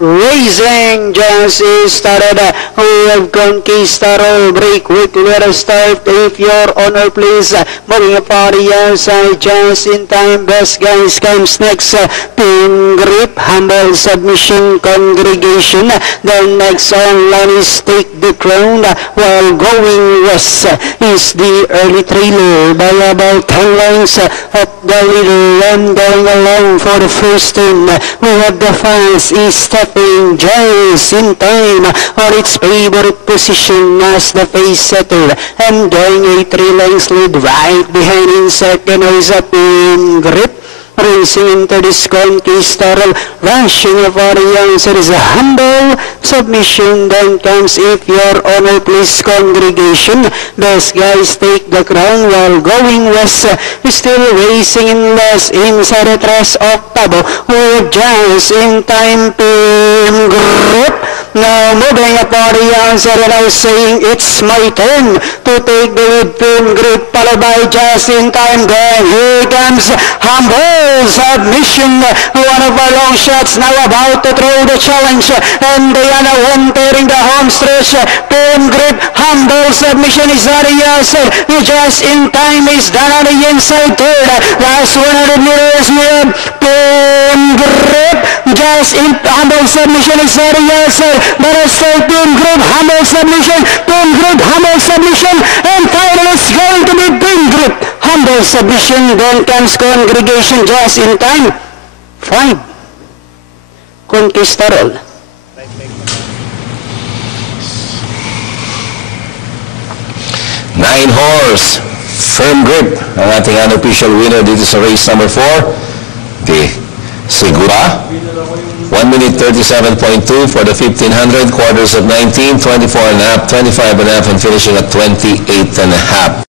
Racing just started. We have Conquistador. Break quick. Let us start. If your honor, please. Moving a party outside just in time. Best guys comes next. Pin grip. Humble submission congregation. The next online is Take the Crown. While going west is the early trailer by about 10 lengths of the leader. And going along for the first turn. We have the fans is stepping just in time on its favorite position as the pace setter, and going a 3 lengths lead. Right behind in second is a Pin grip. Racing into this Conquistador, rushing for the answer is a Humble submission. Then comes If Your Honor Please congregation. Best guys Take the Crown. While going west, still racing in less inside the Tres Octavo. With just in time Pin grip. Now moving upon the answer, and I was saying it's my turn to take the lead. Pin grip followed by just in time. Then here comes Humble submission. One of our long shots now about to throw the challenge, and Diana entering the home stretch. Pin grip, Humble submission is not a answer. Just in time is done on the inside third. Last 100 meters we have Pin grip. Just in Humble submission is not a answer. But it's still Pin grip, Humble submission, Pin grip, Humble submission, and finally it's going to be Pin grip, Humble submission. Then comes congregation just in time. 5. Conquistador. Nine horse, Firm Grip, ang ating unofficial winner dito sa race number 4. The Segura. 1 minute 37.2 for the 1500, quarters of 19, 24 and a half, 25 and a half, and finishing at 28 and a half.